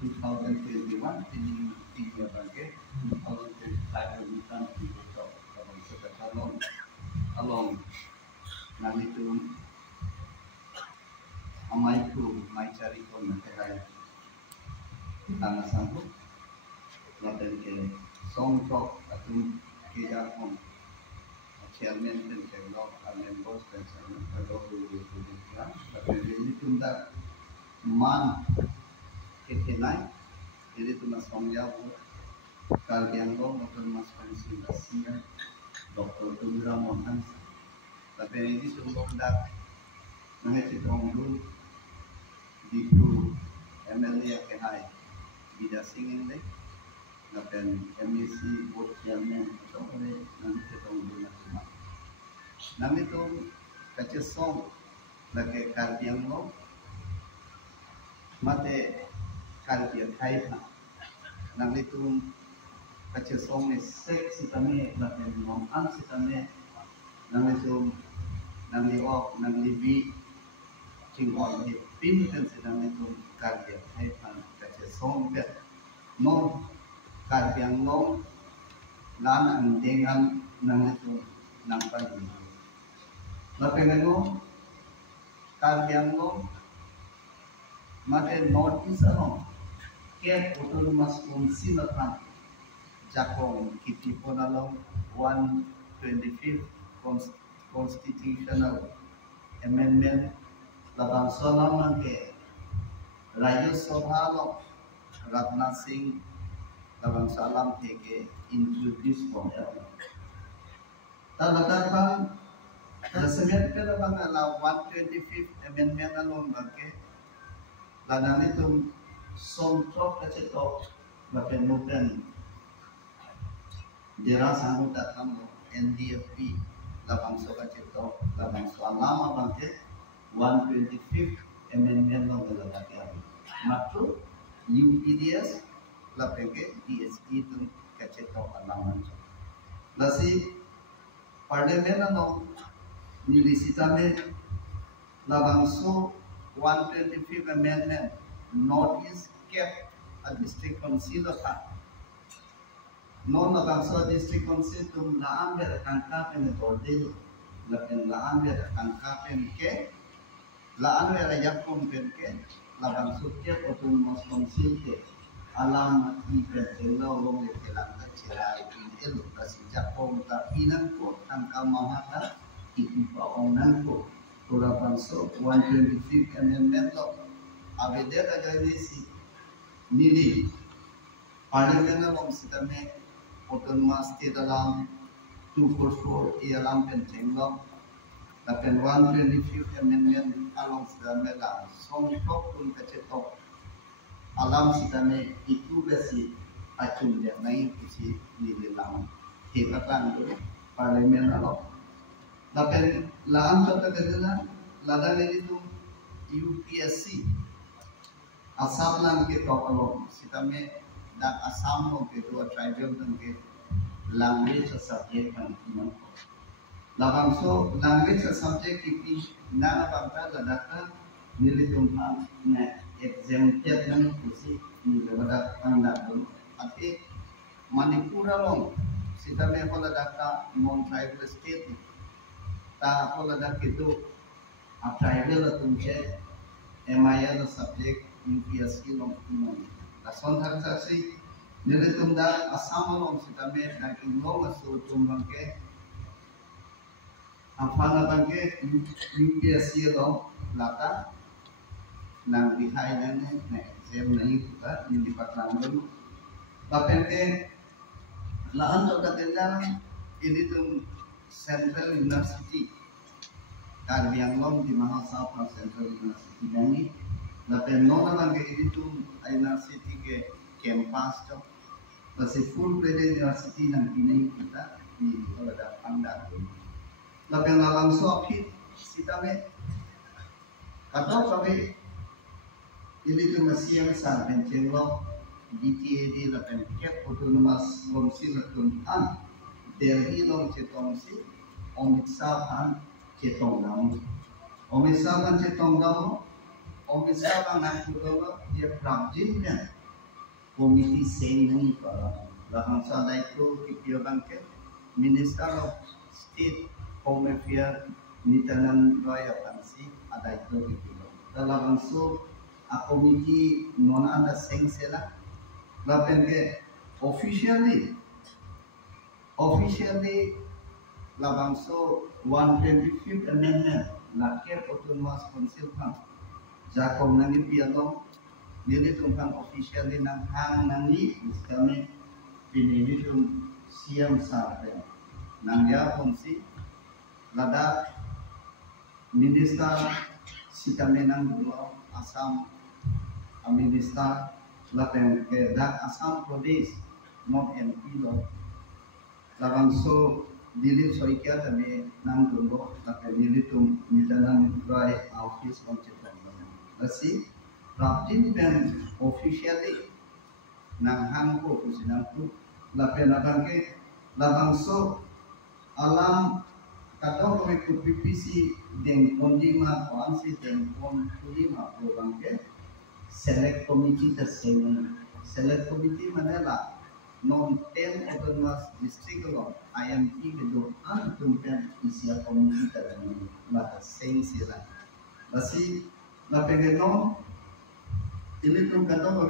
2021 ini tiga bagi 2025 bukan dibuka kalau sudah along nanti tu amaiku mai cari kon nakay tanah sambut laten ke song talk atau kerja kon chairman dan chairman members dan chairman atau kemudian laten ini tunda man ketenai jadi tu mas pamjau kalian lo motor mas konsultasi doktor Tundra Mohan tapi ini sebelum dah mengecitong dulu di tu MLA kehai bida singin deh dan MEC board chairman atau oleh nanti ketong dulu semua nanti tu kacau song lagi kalian lo mate kalian kait na nanti tu kacau song ni sek si kami lagi ngomong si kami nanti tu nanti ok nanti bi cingol ni pin kan sedang itu kalian kait na kacau song bet no kalian long lana ang dengan nanti tu nampak ini lalu nengo kalian long mate not is along ke autonomous council kan jakong kiti ponalong 125th constitutional amendment labang sonaman ke Rajya Sabha lo Ratna Singh labang salam ke introduce kon tadatan resmian ke labang ala 125th amendment along ke lanan itu sontrok kecetok bahkan mungkin jera sanggup datang NDFP labang soka cetok labang selama bangke 125th amendment lo gelak ya maksud UPDS lapeke DSE itu kecetok alaman lasi parlemen no nilisitame labang so 125th amendment not is kept a district council of non bangsa district council tum laan ber kangka pen torde lakin laan ber kangka pen ke laan ber yakum pen ke la bangsa ke autonomous council ke alam di pentelo long le kelang ka cerai in elu kasi jakom ta inan ko kangka mamata ipi pa onan ko kula bangsa 125th amendment lo abede ka jadi si nili parliament lo sitame autonomous state alam 244 alam pentenglo lapen 125th amendment along sitame la songkok pun kacetok alam sitame itu besi acung dia naik isi nili lam hebatan tu parliament lo lapen lam kata kedua ladang itu UPSC asam lang ke tokalo sitame dan asam lo ke dua tribal dan ke language subject kanino labang so language subject itu nana bangsa ladaka nilitumhan na exempted nan kusi ni lebada panda dulu ati manipura long sitame ko ladaka non tribal state ta ko ladaka itu a tribal atunche MIL subject UPSC long ino lason harsasi nilitumda asam long sitame na inglo masu tumbang ke apana bangke UPSC long lata nang bihai nane na exam nahi kita di patlan dulu bapen ke laan to katenda ini tum Central University Karbiang long di Mahasabha Central University dani lapen nona bangke ini tum university ke campus to basi full fledged university nang pinai kita di ada panda lapen lalang so apit sitame katau kami ini tu masih yang sah pencenglo DTAD lapen ket autonomous council latun an Delhi long cetong si Omit Saban cetong namu Omit Saban cetong namu Omit Saban nak kudo dia prajin kan committee saying ni para lahang sa daito kipiyabang ke Minister of State Home Affairs Nitanan Roy Atansi adaito kipiyabang. Dalam so a committee non ada saying sila lapen ke officially labang so 125th amendment lakir autonomous council kan jakom nangi pialong dili tungkang officially nang hang nangi kami pinili tung siam sa nang ya si Ladakh minister si kami nang dua Assam minister lapen ke dak Assam Pradesh not MP lo labang so dili soikia kami nang dulu lapen dili tung Nitanan Roy office koncetan basi Raptin pen officially nang hangko kusinang tu lapen ke labang so alam kado kami ku PPC deng kondima kuansi deng kondima program ke select committee ta select committee manela non 10 autonomous district lo IMP ke do an tumpen isia committee ta ni mata sing sila basi lapen non ini tum kado